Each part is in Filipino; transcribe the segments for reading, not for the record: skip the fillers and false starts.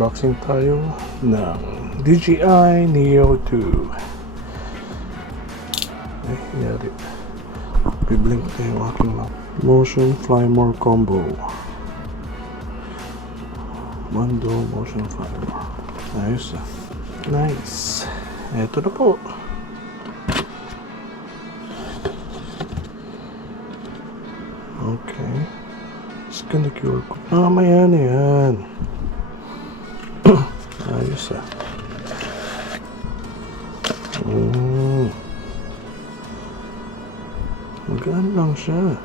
Mag-unboxing tayo ng DJI Neo 2. Ay, yari. Biblink na yung aking Motion Fly More Combo. Mondo Motion Fly More. Ayos ah. Nice. Eto na po. Okay. Scan the QR code. Mamaya na yan. Ayos ah. Magaan lang siya.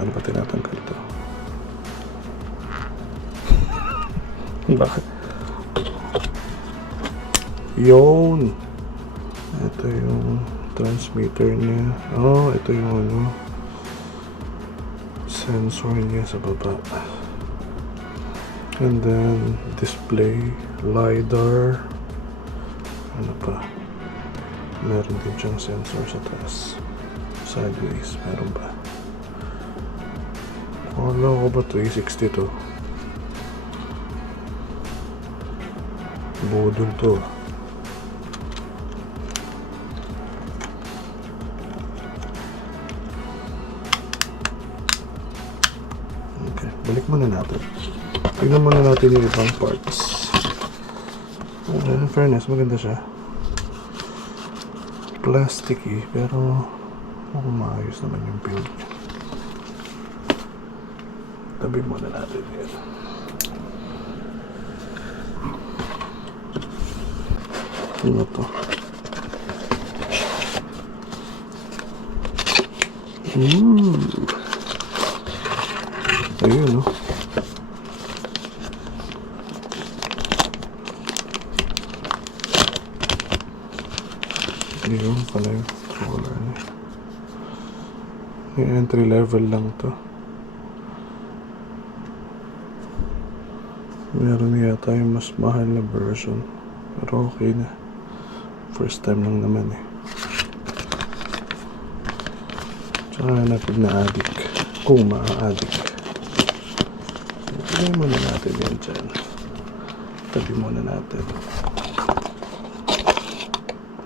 Ano ba tinatanggal to? Bakit? Yun! Ito yung transmitter niya. Oh, ito yung ano, sensor niya sa baba. And then display, LiDAR. Ano pa? Meron din siyang sensor sa taas. Sideways, meron pa. Wala ko ba ito? A62. Budol to. Okay, balik muna natin. Tignan muna natin yung ibang parts. In fairness, maganda siya. Plasticky, pero mukhang maayos naman yung build. Tabi muna natin yan. Ano to? Ayun, no? Ayun pala yung controller niya. Yung entry level lang to. Meron yata yung mas mahal na version. Pero okay na. First time lang naman eh. Tsaka napag na-addict. Kung ma-addict. Tabi muna natin yan dyan. Tabi muna natin.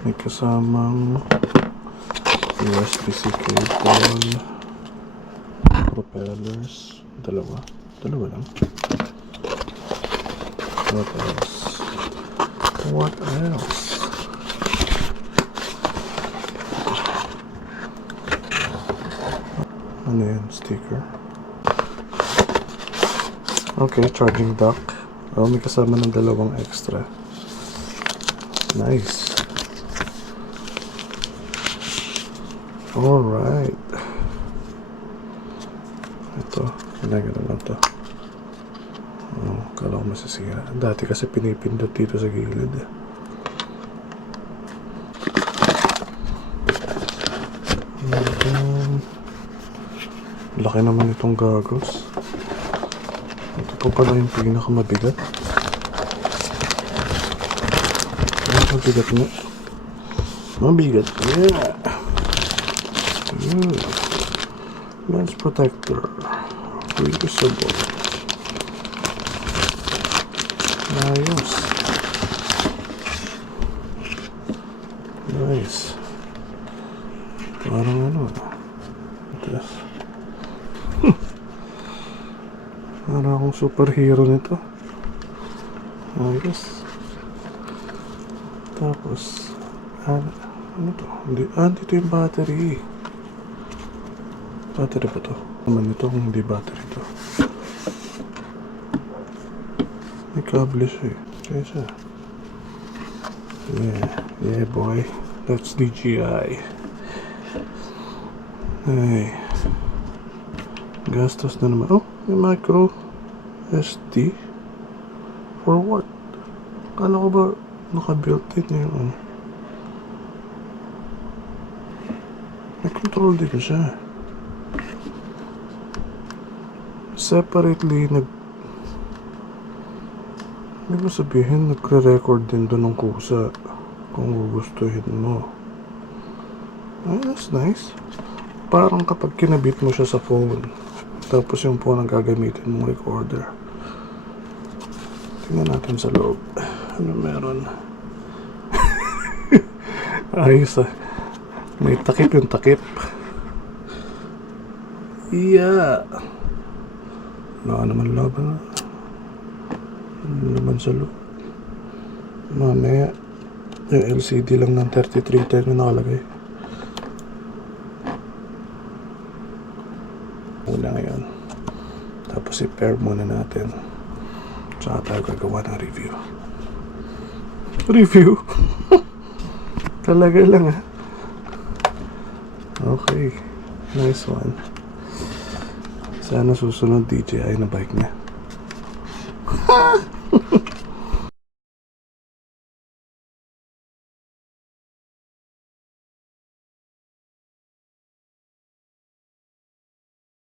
May kasamang USB-C cable, propellers, dalawa lang. What else? Ano yan? Sticker. Okay, charging dock. Oh, may kasama ng dalawang extra. Nice. Alright. Ito, kailangan naman to. Oh, kala ko masisira. Dati kasi pinipindot dito sa gilid. Laki naman itong goggles. Ito po pala yung pinakamabigat. Mabigat nga. Mabigat. Yeah. Lens protector, reusable. Ayos. Nice. Parang ano. Ito. Parang akong superhero nito. Ayos. Tapos ano to? Dito yung battery. Battery ba to? Naman ito kung hindi battery to. May kable siya eh. Kaya siya. Yeah boy. That's DJI. Ay. Gastos na naman. Oh, may micro SD. For what? Kala ko ba naka-built in yung may control din siya. Separately hindi mo sabihin nagre-record din doon ng kusa kung gugustuhin mo. That's nice. Parang kapag kinabit mo siya sa phone tapos yung phone ang gagamitin mong recorder. Tingnan natin sa loob. Ano meron? Ayos ah. May takip yung takip. Yeah. Wala naman laban. Ano naman sa loob? Mamaya. Yung LCD lang ng 3310 yung nakalagay. Una ngayon. Tapos i-pair muna natin. Tsaka tayo gagawa ng review. Review? Talaga lang ah. Okay. Nice one. Sana susunod DJI na bike niya.